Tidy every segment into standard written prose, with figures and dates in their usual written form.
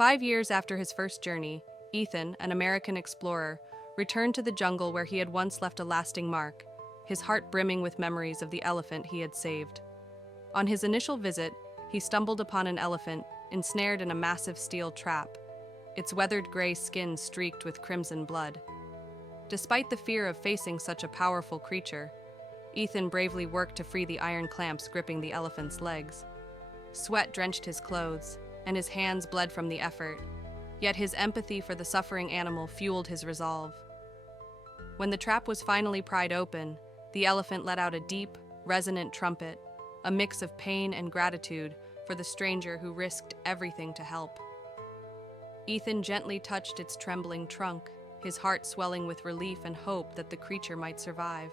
5 years after his first journey, Ethan, an American explorer, returned to the jungle where he had once left a lasting mark, his heart brimming with memories of the elephant he had saved. On his initial visit, he stumbled upon an elephant ensnared in a massive steel trap, its weathered gray skin streaked with crimson blood. Despite the fear of facing such a powerful creature, Ethan bravely worked to free the iron clamps gripping the elephant's legs. Sweat drenched his clothes, and his hands bled from the effort, yet his empathy for the suffering animal fueled his resolve. When the trap was finally pried open, the elephant let out a deep, resonant trumpet, a mix of pain and gratitude for the stranger who risked everything to help. Ethan gently touched its trembling trunk, his heart swelling with relief and hope that the creature might survive.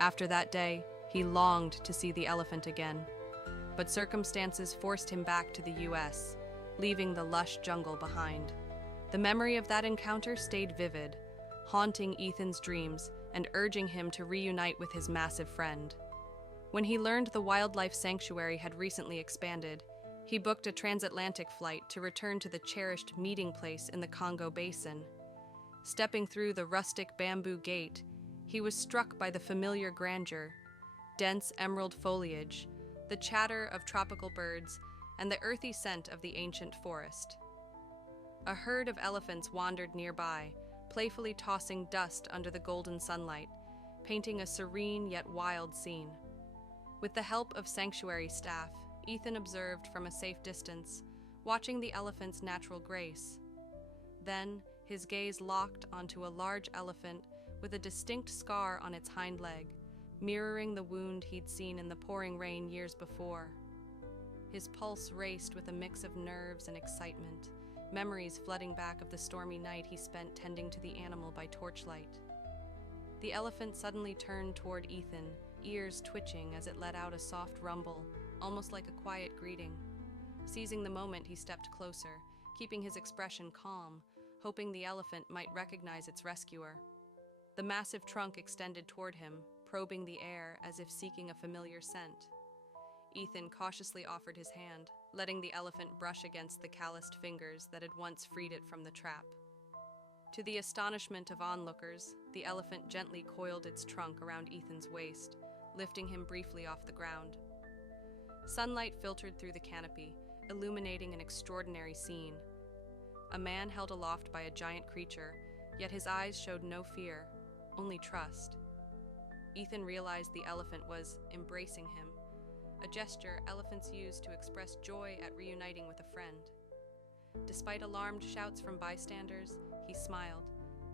After that day, he longed to see the elephant again, but circumstances forced him back to the US, leaving the lush jungle behind. The memory of that encounter stayed vivid, haunting Ethan's dreams and urging him to reunite with his massive friend. When he learned the wildlife sanctuary had recently expanded, he booked a transatlantic flight to return to the cherished meeting place in the Congo basin. Stepping through the rustic bamboo gate, he was struck by the familiar grandeur, dense emerald foliage, the chatter of tropical birds, and the earthy scent of the ancient forest. A herd of elephants wandered nearby, playfully tossing dust under the golden sunlight, painting a serene yet wild scene. With the help of sanctuary staff, Ethan observed from a safe distance, watching the elephant's natural grace. Then, his gaze locked onto a large elephant with a distinct scar on its hind leg, mirroring the wound he'd seen in the pouring rain years before. His pulse raced with a mix of nerves and excitement, memories flooding back of the stormy night he spent tending to the animal by torchlight. The elephant suddenly turned toward Ethan, ears twitching as it let out a soft rumble, almost like a quiet greeting. Seizing the moment, he stepped closer, keeping his expression calm, hoping the elephant might recognize its rescuer. The massive trunk extended toward him, probing the air as if seeking a familiar scent. Ethan cautiously offered his hand, letting the elephant brush against the calloused fingers that had once freed it from the trap. To the astonishment of onlookers, the elephant gently coiled its trunk around Ethan's waist, lifting him briefly off the ground. Sunlight filtered through the canopy, illuminating an extraordinary scene. A man held aloft by a giant creature, yet his eyes showed no fear, only trust. Ethan realized the elephant was embracing him, a gesture elephants use to express joy at reuniting with a friend. Despite alarmed shouts from bystanders, he smiled,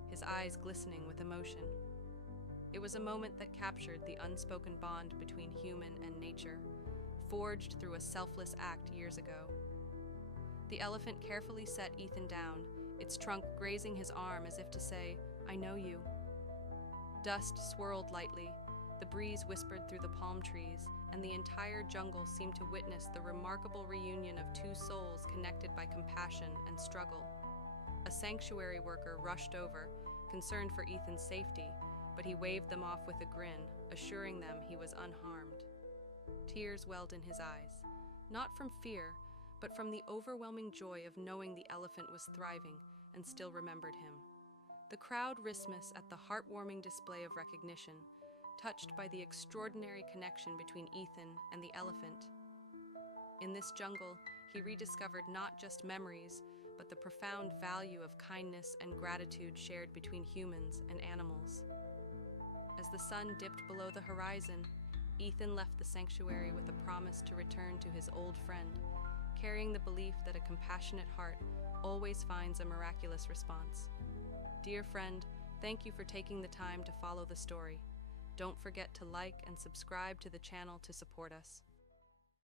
his eyes glistening with emotion. It was a moment that captured the unspoken bond between human and nature, forged through a selfless act years ago. The elephant carefully set Ethan down, its trunk grazing his arm as if to say, "I know you." Dust swirled lightly, the breeze whispered through the palm trees, and the entire jungle seemed to witness the remarkable reunion of two souls connected by compassion and struggle. A sanctuary worker rushed over, concerned for Ethan's safety, but he waved them off with a grin, assuring them he was unharmed. Tears welled in his eyes, not from fear, but from the overwhelming joy of knowing the elephant was thriving and still remembered him. The crowd Christmas at the heartwarming display of recognition, touched by the extraordinary connection between Ethan and the elephant. In this jungle, he rediscovered not just memories, but the profound value of kindness and gratitude shared between humans and animals. As the sun dipped below the horizon, Ethan left the sanctuary with a promise to return to his old friend, carrying the belief that a compassionate heart always finds a miraculous response. Dear friend, thank you for taking the time to follow the story. Don't forget to like and subscribe to the channel to support us.